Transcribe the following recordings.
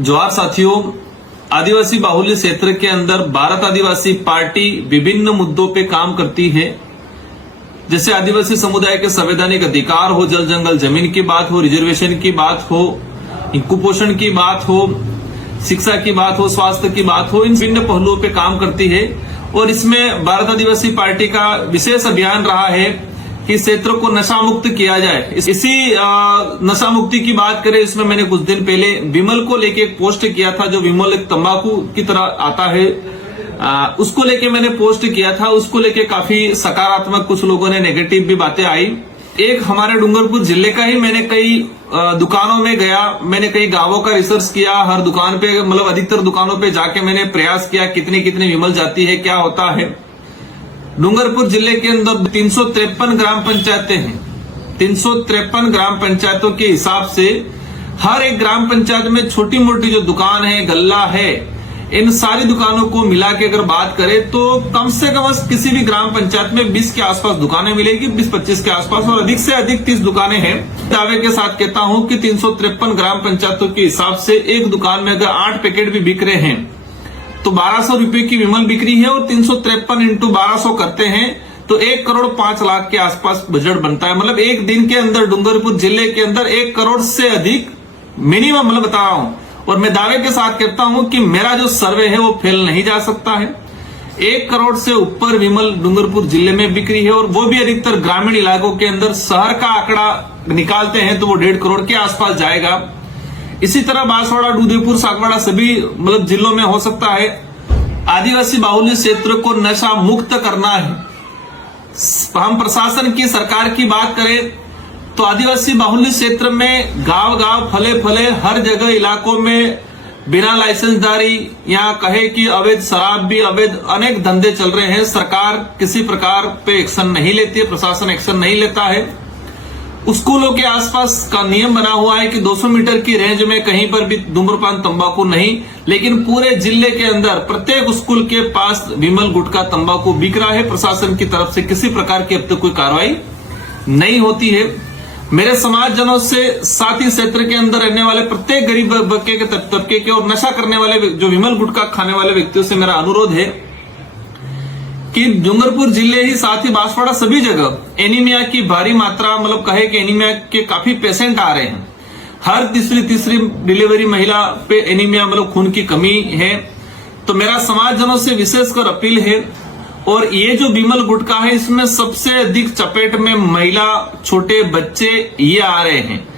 जोहार साथियों, आदिवासी बाहुल्य क्षेत्र के अंदर भारत आदिवासी पार्टी विभिन्न मुद्दों पे काम करती है। जैसे आदिवासी समुदाय के संवैधानिक अधिकार हो, जल जंगल जमीन की बात हो, रिजर्वेशन की बात हो, कुपोषण की बात हो, शिक्षा की बात हो, स्वास्थ्य की बात हो, इन विभिन्न पहलुओं पे काम करती है। और इसमें भारत आदिवासी पार्टी का विशेष अभियान रहा है कि क्षेत्र को नशा मुक्त किया जाए। इसी नशा मुक्ति की बात करें, इसमें मैंने कुछ दिन पहले विमल को लेके एक पोस्ट किया था, जो विमल एक तंबाकू की तरह आता है, उसको लेके मैंने पोस्ट किया था। उसको लेके काफी सकारात्मक, कुछ लोगों ने नेगेटिव भी बातें आई। एक हमारे डूंगरपुर जिले का ही मैंने कई दुकानों में गया, मैंने कई गांवों का रिसर्च किया, हर दुकान पे मतलब अधिकतर दुकानों पे जाके मैंने प्रयास किया कितनी कितनी विमल जाती है, क्या होता है। डूंगरपुर जिले के अंदर 353 ग्राम पंचायतें हैं। 353 ग्राम पंचायतों के हिसाब से हर एक ग्राम पंचायत में छोटी मोटी जो दुकान है, गल्ला है, इन सारी दुकानों को मिला के अगर बात करें तो कम से कम किसी भी ग्राम पंचायत में 20 के आसपास दुकानें मिलेगी, 20-25 के आसपास, और अधिक से अधिक 30 दुकानें हैं। दावे के साथ कहता हूं कि 353 ग्राम पंचायतों के हिसाब से एक दुकान में अगर 8 पैकेट भी बिक रहे हैं तो 1200 रुपए की विमल बिक्री है, और 353 इंटू 1200 करते हैं तो 1 करोड़ 5 लाख के आसपास बजट बनता है। मतलब एक दिन के अंदर डूंगरपुर जिले के अंदर 1 करोड़ से अधिक मिनिमम मतलब बता रहा हूं। और मैं दावे के साथ कहता हूं कि मेरा जो सर्वे है वो फेल नहीं जा सकता है। 1 करोड़ से ऊपर विमल डूंगरपुर जिले में बिक्री है, और वो भी अधिकतर ग्रामीण इलाकों के अंदर। शहर का आंकड़ा निकालते हैं तो वो 1.5 करोड़ के आसपास जाएगा। इसी तरह बांसवाड़ा, डूदेपुर, सागवाड़ा सभी मतलब जिलों में हो सकता है। आदिवासी बाहुल्य क्षेत्र को नशा मुक्त करना है। हम प्रशासन की, सरकार की बात करें तो आदिवासी बाहुल्य क्षेत्र में गांव गांव, फले फले, हर जगह इलाकों में बिना लाइसेंसदारी या कहे कि अवैध शराब भी, अवैध अनेक धंधे चल रहे हैं। सरकार किसी प्रकार पे एक्शन नहीं लेती है, प्रशासन एक्शन नहीं लेता है। स्कूलों के आसपास का नियम बना हुआ है कि 200 मीटर की रेंज में कहीं पर भी धूम्रपान, तंबाकू नहीं, लेकिन पूरे जिले के अंदर प्रत्येक स्कूल के पास विमल, गुटखा, तंबाकू बिक रहा है। प्रशासन की तरफ से किसी प्रकार की अब तक कोई कार्रवाई नहीं होती है। मेरे समाजजनों से, साथ ही क्षेत्र के अंदर रहने वाले प्रत्येक गरीब तबके के और नशा करने वाले, जो विमल, गुटखा खाने वाले व्यक्तियों से मेरा अनुरोध है कि डूंगरपुर जिले ही साथ ही बांसवाड़ा सभी जगह एनीमिया की भारी मात्रा, मतलब कहे कि एनीमिया के काफी पेशेंट आ रहे हैं। हर तीसरी डिलीवरी महिला पे एनीमिया मतलब खून की कमी है। तो मेरा समाजजनों से विशेषकर अपील है। और ये जो विमल, गुटखा है, इसमें सबसे अधिक चपेट में महिला, छोटे बच्चे ये आ रहे हैं।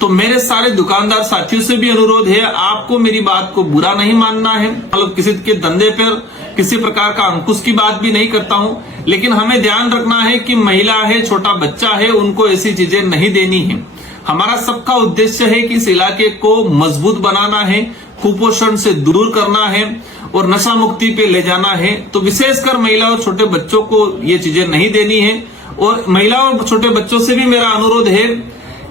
तो मेरे सारे दुकानदार साथियों से भी अनुरोध है, आपको मेरी बात को बुरा नहीं मानना है। मतलब किसी के धंधे पर किसी प्रकार का अंकुश की बात भी नहीं करता हूं, लेकिन हमें ध्यान रखना है कि महिला है, छोटा बच्चा है, उनको ऐसी चीजें नहीं देनी है। हमारा सबका उद्देश्य है कि इस इलाके को मजबूत बनाना है, कुपोषण से दूर करना है और नशा मुक्ति पे ले जाना है। तो विशेषकर महिला और छोटे बच्चों को ये चीजें नहीं देनी है। और महिला और छोटे बच्चों से भी मेरा अनुरोध है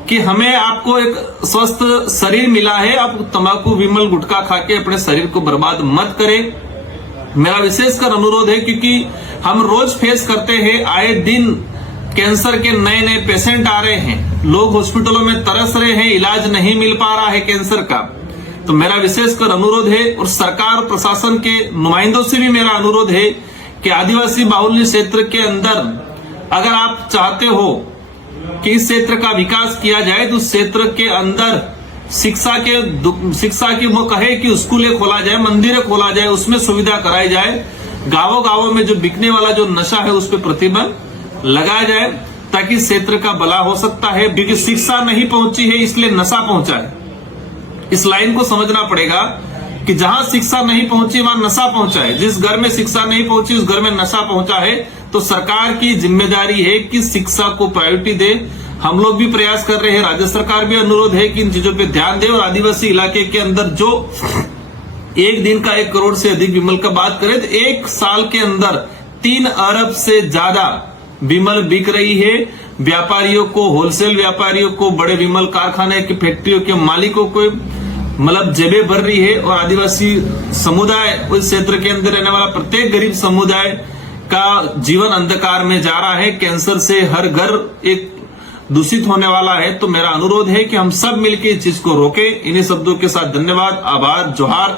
कि हमें, आपको एक स्वस्थ शरीर मिला है, आप तंबाकू, विमल, गुटखा खा के अपने शरीर को बर्बाद मत करें। मेरा विशेषकर अनुरोध है, क्योंकि हम रोज फेस करते हैं, आए दिन कैंसर के नए नए पेशेंट आ रहे हैं, लोग हॉस्पिटलों में तरस रहे हैं, इलाज नहीं मिल पा रहा है कैंसर का। तो मेरा विशेषकर अनुरोध है, और सरकार, प्रशासन के नुमाइंदों से भी मेरा अनुरोध है कि आदिवासी बाहुल्य क्षेत्र के अंदर अगर आप चाहते हो कि इस क्षेत्र का विकास किया जाए तो उस क्षेत्र के अंदर शिक्षा की वो कहे कि स्कूलें खोला जाए, मंदिरें खोला जाए, उसमें सुविधा कराई जाए। गांवों गांवों में जो बिकने वाला जो नशा है उस पर प्रतिबंध लगाया जाए, ताकि क्षेत्र का भला हो सकता है। क्योंकि शिक्षा नहीं पहुंची है इसलिए नशा पहुंचा है। इस लाइन को समझना पड़ेगा कि जहां शिक्षा नहीं पहुंची वहां नशा पहुंचा है। जिस घर में शिक्षा नहीं पहुंची उस घर में नशा पहुंचा है। तो सरकार की जिम्मेदारी है कि शिक्षा को प्रायोरिटी दे। हम लोग भी प्रयास कर रहे हैं, राज्य सरकार भी अनुरोध है कि इन चीजों पे ध्यान दे। और आदिवासी इलाके के अंदर जो एक दिन का 1 करोड़ से अधिक विमल का बात करें तो 1 साल के अंदर 3 अरब से ज्यादा विमल बिक रही है। व्यापारियों को, होलसेल व्यापारियों को, बड़े विमल कारखाने की फैक्ट्रियों के मालिकों को मतलब जेबें भर रही है। और आदिवासी समुदाय, उस क्षेत्र के अंदर रहने वाला प्रत्येक गरीब समुदाय का जीवन अंधकार में जा रहा है। कैंसर से हर घर एक दूषित होने वाला है। तो मेरा अनुरोध है कि हम सब मिलकर इस चीज को रोकें। इन्हीं शब्दों के साथ धन्यवाद, आभार, जोहार।